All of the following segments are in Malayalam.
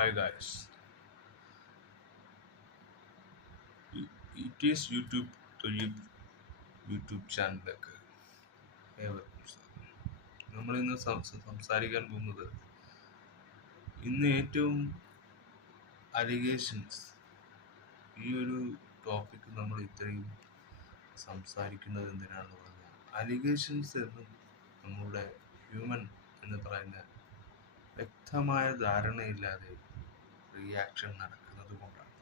Hi guys, it is YouTube ചാനലിലേക്ക് ഏവർക്കും സ്വാഗതം. നമ്മളിന്ന് സംസാരിക്കാൻ പോകുന്നത് ഇന്ന് ഏറ്റവും അലിഗേഷൻസ് ഈ ഒരു ടോപ്പിക് നമ്മൾ ഇത്രയും സംസാരിക്കുന്നത് എന്തിനാണെന്ന് പറഞ്ഞാൽ അലിഗേഷൻസ് എന്നും നമ്മുടെ ഹ്യൂമൻ എന്ന് പറയുന്ന വ്യക്തമായ ധാരണയില്ലാതെ റിയാക്ഷൻ നടക്കുന്നത് കൊണ്ടാണ്.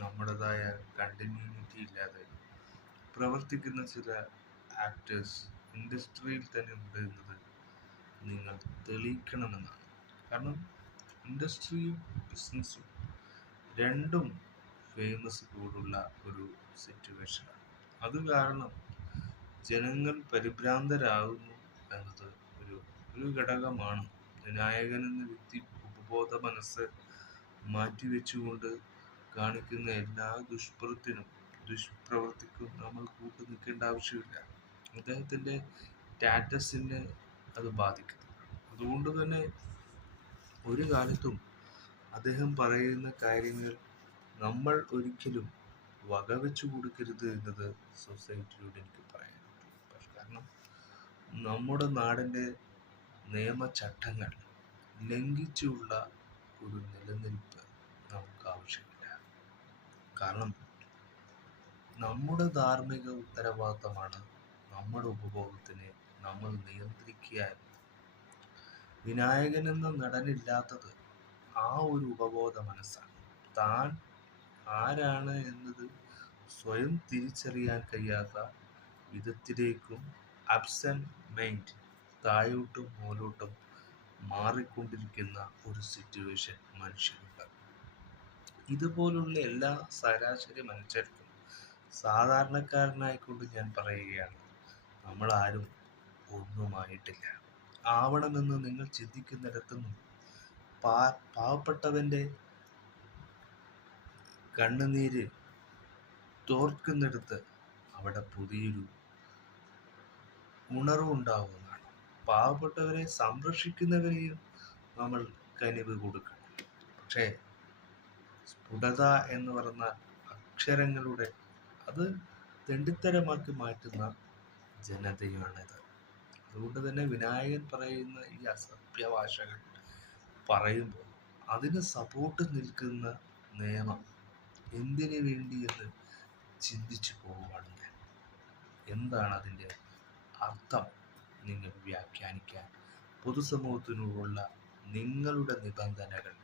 നമ്മുടേതായ കണ്ടിന്യൂറ്റി ഇല്ലാതെ പ്രവർത്തിക്കുന്ന ചില ആക്ടേഴ്സ് ഇൻഡസ്ട്രിയിൽ തന്നെ ഉണ്ട് എന്നത് നിങ്ങൾ തെളിയിക്കണമെന്നാണ്. കാരണം ഇൻഡസ്ട്രിയും ബിസിനസ്സും രണ്ടും ഫേമസ് കൂടുള്ള ഒരു സിറ്റുവേഷനാണ്. അത് കാരണം ജനങ്ങൾ പരിഭ്രാന്തരാകുന്നു എന്നത് ഒരു ഒരു ഘടകമാണ്. നായകൻ എന്ന വ്യക്തി ഉപബോധ മനസ്സ് മാറ്റിവെച്ചുകൊണ്ട് കാണിക്കുന്ന എല്ലാ ദുഷ്പ്രവൃത്തിക്കും നമ്മൾ കൂട്ടു നിൽക്കേണ്ട ആവശ്യമില്ല. അദ്ദേഹത്തിൻ്റെ സ്റ്റാറ്റസിനെ അത് ബാധിക്കുന്നു. അതുകൊണ്ട് തന്നെ ഒരു കാലത്തും അദ്ദേഹം പറയുന്ന കാര്യങ്ങൾ നമ്മൾ ഒരിക്കലും വകവെച്ചു കൊടുക്കരുത് എന്നത് സൊസൈറ്റിയോട് എനിക്ക് പറയാനുണ്ട്. കാരണം നമ്മുടെ നാടിൻ്റെ നിയമചട്ടങ്ങൾ ലംഘിച്ചുള്ള ഒരു നിലനിൽപ്പ് നമുക്ക് ആവശ്യമില്ല. കാരണം നമ്മുടെ ധാർമ്മിക ഉത്തരവാദിത്തമാണ് നമ്മുടെ ഉപഭോഗത്തിനെ നമ്മൾ നിയന്ത്രിക്കുക എന്നത്. വിനായകൻ എന്ന നടനില്ലാത്തത് ആ ഒരു ഉപബോധ മനസ്സാണ്. താൻ ആരാണ് എന്നത് സ്വയം തിരിച്ചറിയാൻ കഴിയാത്ത വിധത്തിലേക്കും അബ്സെന്റ് മൈൻഡ് താഴോട്ടും മുകളോട്ടും മാറിക്കൊണ്ടിരിക്കുന്ന ഒരു സിറ്റുവേഷൻ മനുഷ്യനുണ്ട്. ഇതുപോലുള്ള എല്ലാ ശരാശരി മനുഷ്യർക്കും സാധാരണക്കാരനായിക്കൊണ്ട് ഞാൻ പറയുകയാണ്, നമ്മൾ ആരും ഒന്നുമായിട്ടില്ല. ആവണമെന്ന് നിങ്ങൾ ചിന്തിക്കുന്നിടത്തുനിന്നും പാവപ്പെട്ടവൻ്റെ കണ്ണുനീര് തോർക്കുന്നിടത്ത് അവിടെ പുതിയൊരു ഉണർവുണ്ടാവുന്നതാണ്. പാവപ്പെട്ടവരെ സംരക്ഷിക്കുന്നവരെയും നമ്മൾ കനിവ് കൊടുക്കണം. പക്ഷേ സ്ഫുടത എന്ന് പറഞ്ഞ അക്ഷരങ്ങളുടെ അത് തെണ്ടിത്തരമാക്കി മാറ്റുന്ന ജനതയാണിത്. അതുകൊണ്ട് തന്നെ വിനായകൻ പറയുന്ന ഈ അസഭ്യഭാഷകൾ പറയുമ്പോൾ അതിന് സപ്പോർട്ട് നിൽക്കുന്ന നിയമം എന്തിനു വേണ്ടി എന്ന് ചിന്തിച്ചു പോവുകയാണ് ഞാൻ. എന്താണ് അതിൻ്റെ അർത്ഥം നിങ്ങൾ വ്യാഖ്യാനിക്കാൻ പൊതുസമൂഹത്തിനോടുള്ള നിങ്ങളുടെ നിബന്ധനകൾ